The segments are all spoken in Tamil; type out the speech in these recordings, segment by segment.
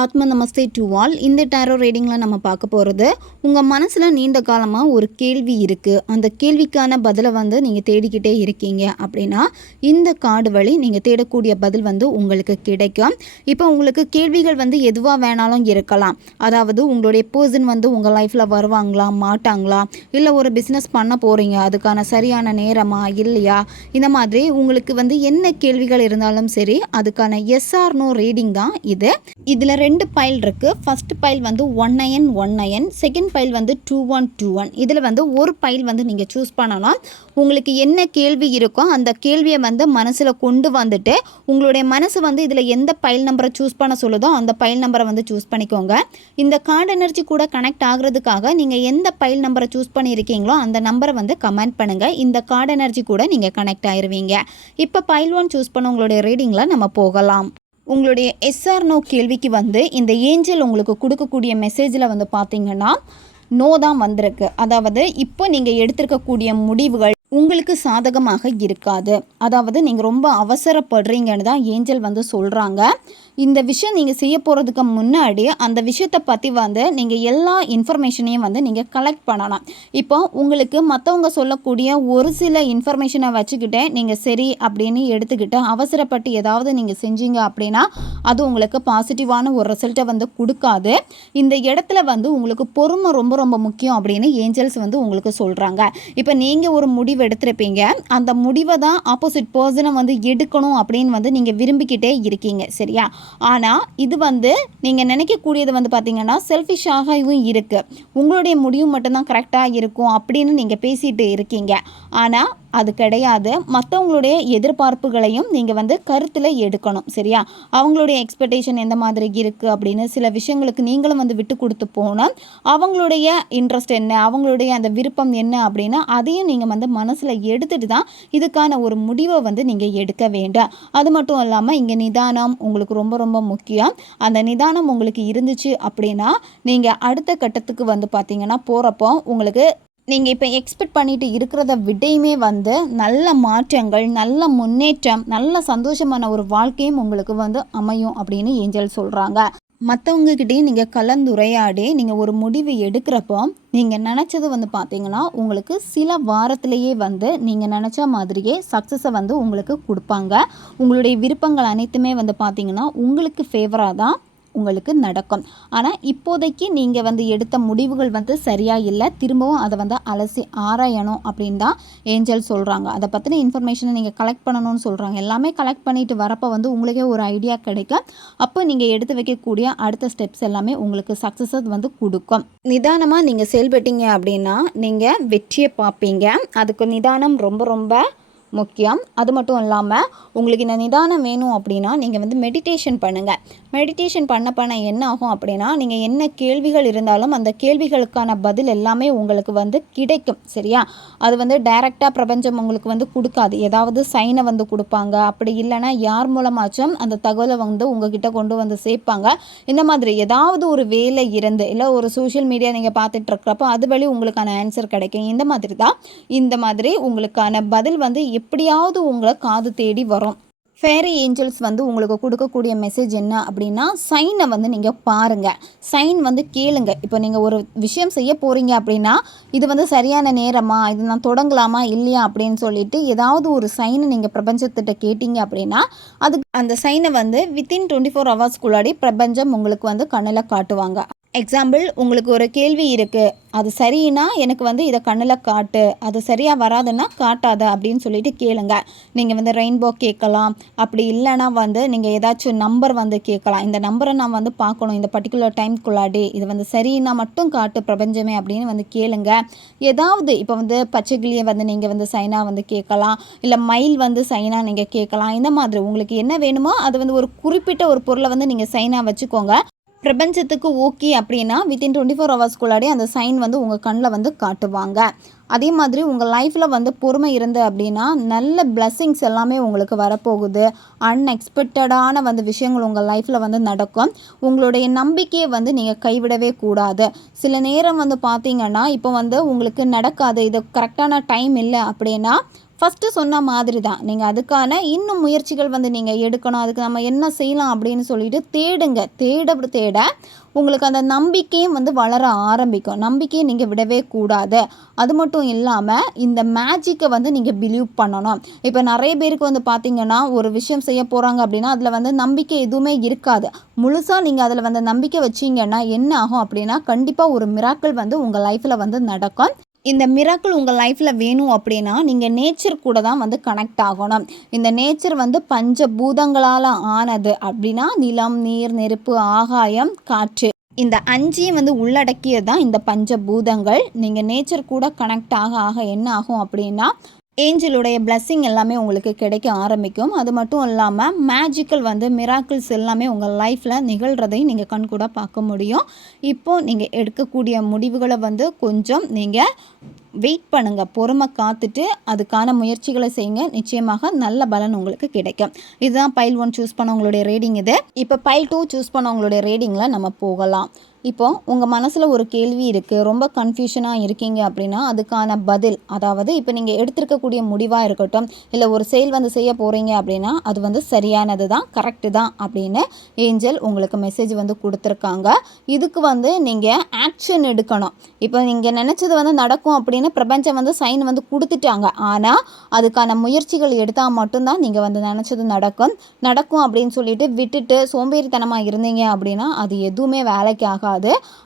ஆத்ம நமஸ்தே டு ஆல். இந்த டேரோ ரீடிங்கில் நம்ம பார்க்க போகிறது உங்கள் மனசில் நீண்ட காலமாக ஒரு கேள்வி இருக்குது அந்த கேள்விக்கான பதிலை வந்து நீங்கள் தேடிக்கிட்டே இருக்கீங்க அப்படின்னா இந்த கார்டு வழி நீங்கள் தேடக்கூடிய பதில் வந்து உங்களுக்கு கிடைக்கும். இப்போ உங்களுக்கு கேள்விகள் வந்து எதுவாக வேணாலும் இருக்கலாம். அதாவது உங்களுடைய பர்சன் வந்து உங்கள் லைஃப்பில் வருவாங்களா மாட்டாங்களா இல்லை ஒரு பிஸ்னஸ் பண்ண போகிறீங்க அதுக்கான சரியான நேரமா இல்லையா? இந்த மாதிரி உங்களுக்கு வந்து என்ன கேள்விகள் இருந்தாலும் சரி அதுக்கான எஸ்ஆர்னோ ரீடிங் தான் இது. இதில் ரெண்டு பைல் இருக்குது ஃபஸ்ட் பைல் வந்து one nine one nine second pile வந்து டூ ஒன் டூ ஒன் இதில் வந்து ஒரு பைல் வந்து நீங்கள் சூஸ் பண்ணணும் உங்களுக்கு என்ன கேள்வி இருக்கோ அந்த கேள்வியை வந்து மனசில் கொண்டு வந்துட்டு உங்களுடைய மனசு வந்து இதில் எந்த பைல் நம்பரை சூஸ் பண்ண சொல்லுதோ அந்த பைல் நம்பரை வந்து சூஸ் பண்ணிக்கோங்க. இந்த கார்டு எனர்ஜி கூட கனெக்ட் ஆகுறதுக்காக நீங்கள் எந்த பைல் நம்பரை சூஸ் பண்ணியிருக்கீங்களோ அந்த நம்பரை வந்து கமெண்ட் பண்ணுங்கள் இந்த கார்டு எனர்ஜி கூட நீங்கள் கனெக்ட் ஆயிருவீங்க. இப்போ பைல் ஒன் சூஸ் பண்ண உங்களுடைய ரீடிங்கில் நம்ம போகலாம். உங்களுடைய எஸ்ஆர் நோ கேள்விக்கு வந்து இந்த ஏஞ்சல் உங்களுக்கு கொடுக்கக்கூடிய மெசேஜில் வந்து பார்த்தீங்கன்னா நோ தான் வந்திருக்கு. அதாவது இப்போ நீங்கள் எடுத்திருக்கக்கூடிய முடிவுகள் உங்களுக்கு சாதகமாக இருக்காது. அதாவது நீங்கள் ரொம்ப அவசரப்படுறீங்கன்னு தான் ஏஞ்சல் வந்து சொல்கிறாங்க இந்த விஷயம் நீங்கள் செய்ய போகிறதுக்கு முன்னாடி அந்த விஷயத்தை பற்றி வந்து நீங்கள் எல்லா இன்ஃபர்மேஷனையும் வந்து நீங்கள் கலெக்ட் பண்ணலாம் இப்போ உங்களுக்கு மற்றவங்க சொல்லக்கூடிய ஒரு சில இன்ஃபர்மேஷனை வச்சுக்கிட்டே நீங்கள் சரி அப்படின்னு எடுத்துக்கிட்டு அவசரப்பட்டு ஏதாவது நீங்கள் செஞ்சீங்க அப்படின்னா அது உங்களுக்கு பாசிட்டிவான ஒரு ரிசல்ட்டை வந்து கொடுக்காது. இந்த இடத்துல வந்து உங்களுக்கு பொறுமை ரொம்ப ரொம்ப முக்கியம் அப்படின்னு ஏஞ்சல்ஸ் வந்து உங்களுக்கு சொல்கிறாங்க இப்போ நீங்கள் ஒரு முடிவு எடுத்திருப்பீங்க. அந்த முடிவை தான் ஆப்போசிட் பர்சனை வந்து எடுக்கணும் அப்படின்னு வந்து நீங்கள் விரும்பிக்கிட்டே இருக்கீங்க. சரியா? ஆனால் இது வந்து நீங்கள் நினைக்கக்கூடியது வந்து பார்த்தீங்கன்னா செல்ஃபிஷாகவும் இருக்குது உங்களுடைய முடிவு மட்டும்தான் கரெக்டாக இருக்கும் அப்படின்னு நீங்கள் பேசிகிட்டு இருக்கீங்க. ஆனால் அது கிடையாது. மற்றவங்களுடைய எதிர்பார்ப்புகளையும் நீங்கள் வந்து கருத்தில் எடுக்கணும் சரியா? அவங்களுடைய எக்ஸ்பெக்டேஷன் எந்த மாதிரி இருக்குது அப்படின்னு சில விஷயங்களுக்கு நீங்களும் வந்து விட்டு கொடுத்து போனால் அவங்களுடைய இன்ட்ரெஸ்ட் என்ன? அவங்களுடைய அந்த விருப்பம் என்ன அப்படின்னா அதையும் நீங்கள் வந்து மனசில் எடுத்துட்டு தான் இதுக்கான ஒரு முடிவை வந்து நீங்கள் எடுக்க வேண்டாம். அது மட்டும் இல்லாமல் இங்கே நிதானம் உங்களுக்கு ரொம்ப ரொம்ப முக்கியம். அந்த நிதானம் உங்களுக்கு இருந்துச்சு அப்படின்னா நீங்கள் அடுத்த கட்டத்துக்கு வந்து பார்த்தீங்கன்னா போகிறப்போ உங்களுக்கு நீங்கள் இப்போ எக்ஸ்பெக்ட் பண்ணிட்டு இருக்கிறத விடையுமே வந்து நல்ல மாற்றங்கள் நல்ல முன்னேற்றம் நல்ல சந்தோஷமான ஒரு வாழ்க்கையும் உங்களுக்கு வந்து அமையும் அப்படின்னு ஏஞ்சல் சொல்கிறாங்க மற்றவங்கக்கிட்டேயும் நீங்கள் கலந்துரையாடி நீங்கள் ஒரு முடிவு எடுக்கிறப்போ நீங்கள் நினச்சது வந்து பார்த்தீங்கன்னா உங்களுக்கு சில வாரத்திலேயே வந்து நீங்கள் நினச்ச மாதிரியே சக்ஸஸை வந்து உங்களுக்கு கொடுப்பாங்க. உங்களுடைய விருப்பங்கள் அனைத்துமே வந்து பார்த்தீங்கன்னா உங்களுக்கு ஃபேவராக தான் உங்களுக்கு நடக்கும். ஆனால் இப்போதைக்கு நீங்கள் வந்து எடுத்த முடிவுகள் வந்து சரியாக இல்லை. திரும்பவும் அதை வந்து அலசி ஆராயணும் அப்படின்னு தான் ஏஞ்சல் சொல்கிறாங்க அதை பற்றின இன்ஃபர்மேஷனை நீங்கள் கலெக்ட் பண்ணணும்னு சொல்கிறாங்க எல்லாமே கலெக்ட் பண்ணிட்டு வரப்போ வந்து உங்களுக்கே ஒரு ஐடியா கிடைக்கும். அப்போ நீங்கள் எடுத்து வைக்கக்கூடிய அடுத்த ஸ்டெப்ஸ் எல்லாமே உங்களுக்கு சக்ஸஸஸ் வந்து கொடுக்கும். நிதானமாக நீங்கள் செயல்பட்டீங்க அப்படின்னா நீங்கள் வெற்றியை பார்ப்பீங்க. அதுக்கு நிதானம் ரொம்ப ரொம்ப முக்கியம். அது மட்டும் இல்லாமல் உங்களுக்கு இந்த நிதானம் வேணும் அப்படின்னா நீங்கள் வந்து மெடிடேஷன் பண்ணுங்கள் மெடிடேஷன் பண்ண பண்ண என்ன ஆகும் அப்படின்னா நீங்கள் என்ன கேள்விகள் இருந்தாலும் அந்த கேள்விகளுக்கான பதில் எல்லாமே உங்களுக்கு வந்து கிடைக்கும் சரியா? அது வந்து டைரெக்டாக பிரபஞ்சம் உங்களுக்கு வந்து கொடுக்காது. ஏதாவது சைனை வந்து கொடுப்பாங்க. அப்படி இல்லைன்னா யார் மூலமாச்சும் அந்த தகவலை வந்து உங்ககிட்ட கொண்டு வந்து சேர்ப்பாங்க. இந்த மாதிரி ஏதாவது ஒரு வேலை இருந்து இல்லை ஒரு சோஷியல் மீடியா நீங்கள் பார்த்துட்டு இருக்கிறப்போ அது வழி உங்களுக்கான ஆன்சர் கிடைக்கும். இந்த மாதிரி தான். இந்த மாதிரி உங்களுக்கான பதில் வந்து எப்படியாவது உங்களை காது தேடி வரும். ஃபேரி ஏஞ்சல்ஸ் வந்து உங்களுக்கு கொடுக்கக்கூடிய மெசேஜ் என்ன அப்படின்னா சைனை வந்து நீங்கள் பாருங்கள் சைன் வந்து கேளுங்க. இப்போ நீங்கள் ஒரு விஷயம் செய்ய போகிறீங்க அப்படின்னா இது வந்து சரியான நேரமா இது நான் தொடங்கலாமா இல்லையா அப்படின்னு சொல்லிட்டு ஏதாவது ஒரு சைனை நீங்கள் பிரபஞ்சத்திட்ட கேட்டீங்க அப்படின்னா அதுக்கு அந்த சைனை வந்து வித்தின் டுவெண்ட்டி ஃபோர் ஹவர்ஸ்க்குள்ளாடி பிரபஞ்சம் உங்களுக்கு வந்து கண்ணில் காட்டுவாங்க. எக்ஸாம்பிள் உங்களுக்கு ஒரு கேள்வி இருக்குது அது சரின்னா எனக்கு வந்து இதை கண்ணில் காட்டு. அது சரியாக வராதுன்னா காட்டாத அப்படின்னு சொல்லிட்டு கேளுங்க. நீங்கள் வந்து ரெயின்போ கேட்கலாம். அப்படி இல்லைன்னா வந்து நீங்கள் ஏதாச்சும் நம்பர் வந்து கேட்கலாம். இந்த நம்பரை நான் வந்து பார்க்கணும். இந்த பர்டிகுலர் டைம்குள்ளாடி இது வந்து சரின்னா மட்டும் காட்டு பிரபஞ்சமே அப்படின்னு வந்து கேளுங்க. ஏதாவது இப்போ வந்து பச்சைக்கிளியை வந்து நீங்கள் வந்து சைனாக வந்து கேட்கலாம். இல்லை மயில் வந்து சைனாக நீங்கள் கேட்கலாம். இந்த மாதிரி உங்களுக்கு என்ன வேணுமோ அது வந்து ஒரு குறிப்பிட்ட ஒரு பொருளை வந்து நீங்கள் சைனாக வச்சுக்கோங்க. பிரபஞ்சத்துக்கு ஓகே அப்படின்னா வித்தின் டுவெண்ட்டி ஃபோர் ஹவர்ஸ்க்குள்ளாடி அந்த சைன் வந்து உங்கள் கண்ணில் வந்து காட்டுவாங்க. அதே மாதிரி உங்கள் லைஃப்பில் வந்து பொறுமை இருந்து அப்படின்னா நல்ல பிளெஸ்ஸிங்ஸ் எல்லாமே உங்களுக்கு வரப்போகுது. அன்எக்ஸ்பெக்டடான வந்து விஷயங்கள் உங்கள் லைஃப்பில் வந்து நடக்கும். உங்களுடைய நம்பிக்கையை வந்து நீங்கள் கைவிடவே கூடாது. சில நேரம் வந்து பார்த்தீங்கன்னா இப்போ வந்து உங்களுக்கு நடக்காது. இது கரெக்டான டைம் இல்லை அப்படின்னா ஃபஸ்ட்டு சொன்ன மாதிரி தான் நீங்கள் அதுக்கான இன்னும் முயற்சிகள் வந்து நீங்கள் எடுக்கணும். அதுக்கு நம்ம என்ன செய்யலாம் அப்படின்னு சொல்லிட்டு தேடுங்க. தேட தேட உங்களுக்கு அந்த நம்பிக்கையும் வந்து வளர ஆரம்பிக்கும். நம்பிக்கையை நீங்கள் விடவே கூடாது. அது மட்டும் இல்லாமல் இந்த மேஜிக்கை வந்து நீங்கள் பிலீவ் பண்ணணும். இப்போ நிறைய பேருக்கு வந்து பார்த்தீங்கன்னா ஒரு விஷயம் செய்ய போகிறாங்க அப்படின்னா அதில் வந்து நம்பிக்கை எதுவுமே இருக்காது. முழுசாக நீங்கள் அதில் வந்து நம்பிக்கை வச்சிங்கன்னா என்ன ஆகும் அப்படின்னா கண்டிப்பாக ஒரு மிராக்கள் வந்து உங்கள் லைஃப்பில் வந்து நடக்கும். இந்த மிராக்கிள் உங்கள் லைஃப்பில் வேணும் அப்படின்னா நீங்கள் நேச்சர் கூட தான் வந்து கனெக்ட் ஆகணும். இந்த நேச்சர் வந்து பஞ்ச பூதங்களால் ஆனது அப்படின்னா நிலம் நீர் நெருப்பு ஆகாயம் காற்று. இந்த அஞ்சையும் வந்து உள்ளடக்கியது தான் இந்த பஞ்சபூதங்கள். நீங்கள் நேச்சர் கூட கனெக்ட் ஆக ஆக என்ன ஆகும் அப்படின்னா ஏஞ்சலுடைய பிளஸ்ஸிங் எல்லாமே உங்களுக்கு கிடைக்க ஆரம்பிக்கும். அது மட்டும் இல்லாமல் மேஜிக்கல் வந்து மிராக்கிள்ஸ் எல்லாமே உங்கள் லைஃப்பில் நிகழ்கிறதையும் நீங்கள் கண்கூட பார்க்க முடியும். இப்போது நீங்கள் எடுக்கக்கூடிய முடிவுகளை வந்து கொஞ்சம் நீங்கள் வெயிட் பண்ணுங்கள் பொறுமை காத்துட்டு அதுக்கான முயற்சிகளை செய்யுங்க. நிச்சயமாக நல்ல பலன் உங்களுக்கு கிடைக்கும். இதுதான் பைல் ஒன் சூஸ் பண்ணவங்களுடைய ரீடிங் இது. இப்போ பைல் டூ சூஸ் பண்ணவங்களுடைய ரீடிங்கில் நம்ம போகலாம். இப்போ உங்கள் மனசில் ஒரு கேள்வி இருக்குது ரொம்ப கன்ஃபியூஷனாக இருக்கீங்க அப்படின்னா அதுக்கான பதில் அதாவது இப்போ நீங்கள் எடுத்திருக்கக்கூடிய முடிவாக இருக்கட்டும் இல்லை ஒரு செயல் வந்து செய்ய போகிறீங்க அப்படின்னா அது வந்து சரியானது தான் கரெக்டு தான் அப்படின்னு ஏஞ்சல் உங்களுக்கு மெசேஜ் வந்து கொடுத்துருக்காங்க. இதுக்கு வந்து நீங்கள் ஆக்ஷன் எடுக்கணும். இப்போ நீங்கள் நினச்சது வந்து நடக்கும் அப்படின்னு பிரபஞ்சம் வந்து சைன் வந்து கொடுத்துட்டாங்க. ஆனால் அதுக்கான முயற்சிகள் எடுத்தால் மட்டும்தான் நீங்கள் வந்து நினச்சது நடக்கும். நடக்கும் அப்படின்னு சொல்லிட்டு விட்டுட்டு சோம்பேறித்தனமாக இருந்தீங்க அப்படின்னா அது எதுவுமே வேலைக்கு ஆகாது.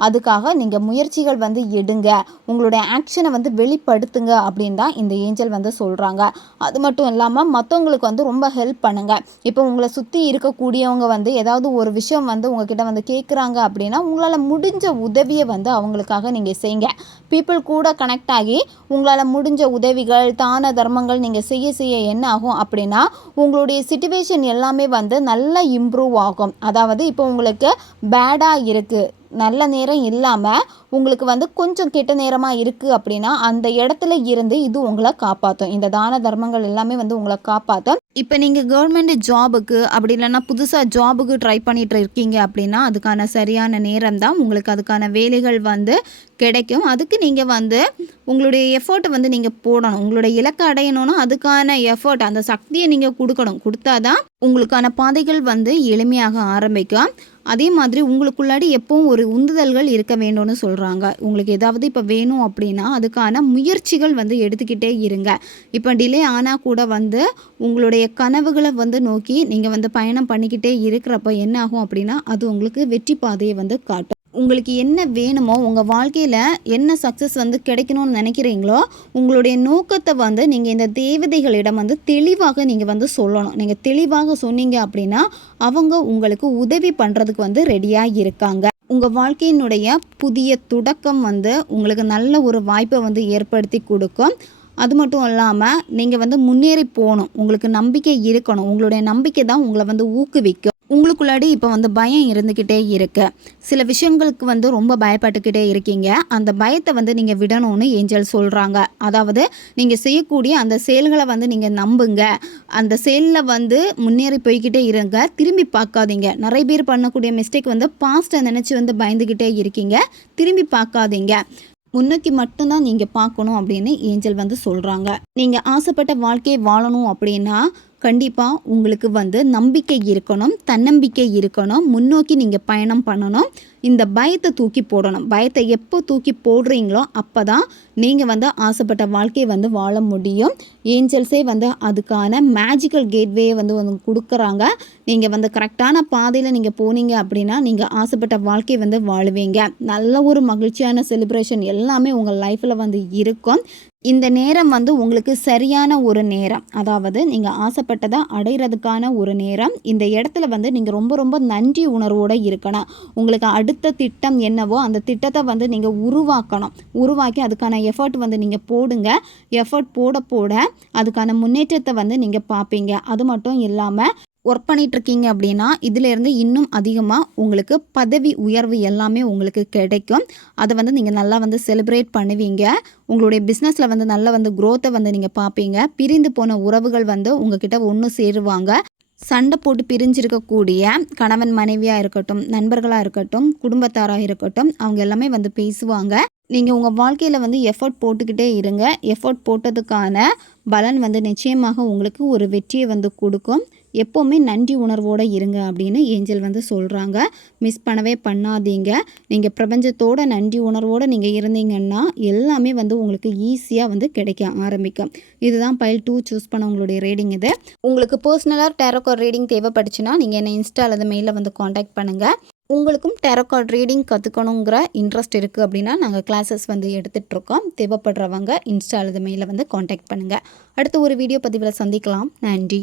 அதுக்காக நீங்கள் முயற்சிகள் வந்து எடுங்க. உங்களுடைய ஆக்ஷனை வந்து வெளிப்படுத்துங்க அப்படின்னு தான் இந்த ஏஞ்சல் வந்து சொல்கிறாங்க அது மட்டும் இல்லாமல் மற்றவங்களுக்கு வந்து ரொம்ப ஹெல்ப் பண்ணுங்கள் இப்போ உங்களை சுற்றி இருக்கக்கூடியவங்க வந்து ஏதாவது ஒரு விஷயம் வந்து உங்ககிட்ட வந்து கேட்குறாங்க அப்படின்னா உங்களால் முடிஞ்ச உதவியை வந்து அவங்களுக்காக நீங்கள் செய்யுங்க. பீப்புள் கூட கனெக்ட் ஆகி உங்களால் முடிஞ்ச உதவிகள் தான தர்மங்கள் நீங்கள் செய்ய செய்ய என்ன ஆகும் அப்படின்னா உங்களுடைய சுச்சுவேஷன் எல்லாமே வந்து நல்லா இம்ப்ரூவ் ஆகும். அதாவது இப்போ உங்களுக்கு பேடாக இருக்குது நல்ல நேரம் இல்லாமல் உங்களுக்கு வந்து கொஞ்சம் கெட்ட நேரமாக இருக்குது அப்படின்னா அந்த இடத்துல இருந்து இது உங்களை காப்பாற்றும் இந்த தான தர்மங்கள் எல்லாமே வந்து உங்களை காப்பாற்றும் இப்போ நீங்கள் கவர்மெண்ட் ஜாபுக்கு அப்படி இல்லைன்னா புதுசாக ஜாபுக்கு ட்ரை பண்ணிகிட்டு இருக்கீங்க அப்படின்னா அதுக்கான சரியான நேரம் தான். உங்களுக்கு அதுக்கான வேலைகள் வந்து கிடைக்கும். அதுக்கு நீங்கள் வந்து உங்களுடைய எஃபர்ட்டை வந்து நீங்கள் போடணும். உங்களுடைய இலக்கை அடையணும்னா அதுக்கான எஃபர்ட் அந்த சக்தியை நீங்கள் கொடுக்கணும். கொடுத்தாதான் உங்களுக்கான பாதைகள் வந்து எளிமையாக ஆரம்பிக்கும். அதே மாதிரி உங்களுக்குள்ளாடி எப்பவும் ஒரு உந்துதல்கள் இருக்க வேண்டும்னு சொல்கிறாங்க உங்களுக்கு ஏதாவது இப்போ வேணும் அப்படின்னா அதுக்கான முயற்சிகள் வந்து எடுத்துக்கிட்டே இருங்க. இப்போ டிலே ஆனால் கூட வந்து உங்களுடைய கனவுகளை வந்து நோக்கி நீங்கள் வந்து பயணம் பண்ணிக்கிட்டே இருக்கிறப்ப என்ன ஆகும் அப்படின்னா அது உங்களுக்கு வெற்றி பாதையை வந்து காட்டும். உங்களுக்கு என்ன வேணுமோ உங்கள் வாழ்க்கையில் என்ன சக்ஸஸ் வந்து கிடைக்கணும்னு நினைக்கிறீங்களோ உங்களுடைய நோக்கத்தை வந்து நீங்கள் இந்த தேவதைகளிடம் வந்து தெளிவாக நீங்கள் வந்து சொல்லணும். நீங்கள் தெளிவாக சொன்னீங்க அப்படின்னா அவங்க உங்களுக்கு உதவி பண்ணுறதுக்கு வந்து ரெடியாக இருக்காங்க. உங்கள் வாழ்க்கையினுடைய புதிய தொடக்கம் வந்து உங்களுக்கு நல்ல ஒரு வாய்ப்பை வந்து ஏற்படுத்தி கொடுக்கும். அது மட்டும் இல்லாமல் நீங்கள் வந்து முன்னேறி போகணும். உங்களுக்கு நம்பிக்கை இருக்கணும். உங்களுடைய நம்பிக்கை தான் உங்களை வந்து ஊக்குவிக்கும். உங்களுக்குள்ளாடி இப்போ வந்து பயம் இருந்துக்கிட்டே இருக்கு. சில விஷயங்களுக்கு வந்து ரொம்ப பயப்பட்டுக்கிட்டே இருக்கீங்க. அந்த பயத்தை வந்து நீங்கள் விடணும்னு ஏஞ்சல் சொல்கிறாங்க அதாவது நீங்கள் செய்யக்கூடிய அந்த செயல்களை வந்து நீங்கள் நம்புங்க. அந்த செயலில் வந்து முன்னேறி போய்கிட்டே இருங்க. திரும்பி பார்க்காதீங்க. நிறைய பேர் பண்ணக்கூடிய மிஸ்டேக் வந்து பாஸ்ட்டை நினச்சி வந்து பயந்துக்கிட்டே இருக்கீங்க. திரும்பி பார்க்காதீங்க. முன்னோக்கி மட்டும்தான் நீங்கள் பார்க்கணும் அப்படின்னு ஏஞ்சல் வந்து சொல்கிறாங்க நீங்கள் ஆசைப்பட்ட வாழ்க்கையை வாழணும் அப்படின்னா கண்டிப்பாக உங்களுக்கு வந்து நம்பிக்கை இருக்கணும் தன்னம்பிக்கை இருக்கணும் முன்னோக்கி நீங்கள் பயணம் பண்ணணும். இந்த பயத்தை தூக்கி போடணும். பயத்தை எப்போ தூக்கி போடுறீங்களோ அப்போ தான் நீங்கள் வந்து ஆசைப்பட்ட வாழ்க்கையை வந்து வாழ முடியும். ஏஞ்சல்ஸே வந்து அதுக்கான மேஜிக்கல் கேட்வேயை வந்து வந்து கொடுக்குறாங்க. நீங்கள் வந்து கரெக்டான பாதையில் நீங்கள் போனீங்க அப்படின்னா நீங்கள் ஆசைப்பட்ட வாழ்க்கையை வந்து வாழுவீங்க. நல்ல ஒரு மகிழ்ச்சியான செலிப்ரேஷன் எல்லாமே உங்கள் லைஃப்பில் வந்து இருக்கும். இந்த நேரம் வந்து உங்களுக்கு சரியான ஒரு நேரம். அதாவது நீங்கள் ஆசைப்பட்டதை அடைகிறதுக்கான ஒரு நேரம். இந்த இடத்துல வந்து நீங்கள் ரொம்ப ரொம்ப நன்றி உணர்வோடு இருக்கணும். உங்களுக்கு அடுத்த திட்டம் என்னவோ அந்த திட்டத்தை வந்து நீங்கள் உருவாக்கணும். உருவாக்கி அதுக்கான எஃபர்ட் வந்து நீங்கள் போடுங்க. எஃபர்ட் போட போட அதுக்கான முன்னேற்றத்தை வந்து நீங்கள் பார்ப்பீங்க. அது மட்டும் இல்லாமல் ஒர்க் பண்ணிட்டு இருக்கீங்க அப்படின்னா இதிலேருந்து இன்னும் அதிகமாக உங்களுக்கு பதவி உயர்வு எல்லாமே உங்களுக்கு கிடைக்கும். அதை வந்து நீங்கள் நல்லா வந்து செலிப்ரேட் பண்ணுவீங்க. உங்களுடைய பிஸ்னஸில் வந்து நல்ல வந்து க்ரோத்தை வந்து நீங்கள் பார்ப்பீங்க. பிரிந்து போன உறவுகள் வந்து உங்ககிட்ட ஒன்று சேருவாங்க. சண்டை போட்டு பிரிஞ்சிருக்கக்கூடிய கணவன் மனைவியாக இருக்கட்டும் நண்பர்களாக இருக்கட்டும் குடும்பத்தாராக இருக்கட்டும் அவங்க எல்லாமே வந்து பேசுவாங்க. நீங்கள் உங்கள் வாழ்க்கையில் வந்து எஃபோர்ட் போட்டுக்கிட்டே இருங்க. எஃபோர்ட் போட்டதுக்கான பலன் வந்து நிச்சயமாக உங்களுக்கு ஒரு வெற்றியை வந்து கொடுக்கும். எப்போவுமே நன்றி உணர்வோடு இருங்க அப்படின்னு ஏஞ்சல் வந்து சொல்கிறாங்க மிஸ் பண்ணவே பண்ணாதீங்க. நீங்கள் பிரபஞ்சத்தோட நன்றி உணர்வோடு நீங்கள் இருந்தீங்கன்னா எல்லாமே வந்து உங்களுக்கு ஈஸியாக வந்து கிடைக்க ஆரம்பிக்கும். இதுதான் பைல் டூ சூஸ் பண்ண உங்களுடைய ரீடிங் இது. உங்களுக்கு பர்சனலாக டேரோக்கார் ரீடிங் தேவைப்பட்டுச்சுன்னா நீங்கள் என்னை இன்ஸ்டா அல்லது மெயிலில் வந்து காண்டாக்ட் பண்ணுங்கள் உங்களுக்கும் டேரோகார்ட் ரீடிங் கற்றுக்கணுங்கிற இன்ட்ரெஸ்ட் இருக்குது அப்படின்னா நாங்கள் கிளாஸஸ் வந்து எடுத்துகிட்ருக்கோம் தேவைப்படுறவங்க இன்ஸ்டா அல்லது மெயிலில் வந்து காண்டாக்ட் பண்ணுங்கள் அடுத்து ஒரு வீடியோ பதிவில் சந்திக்கலாம். நன்றி.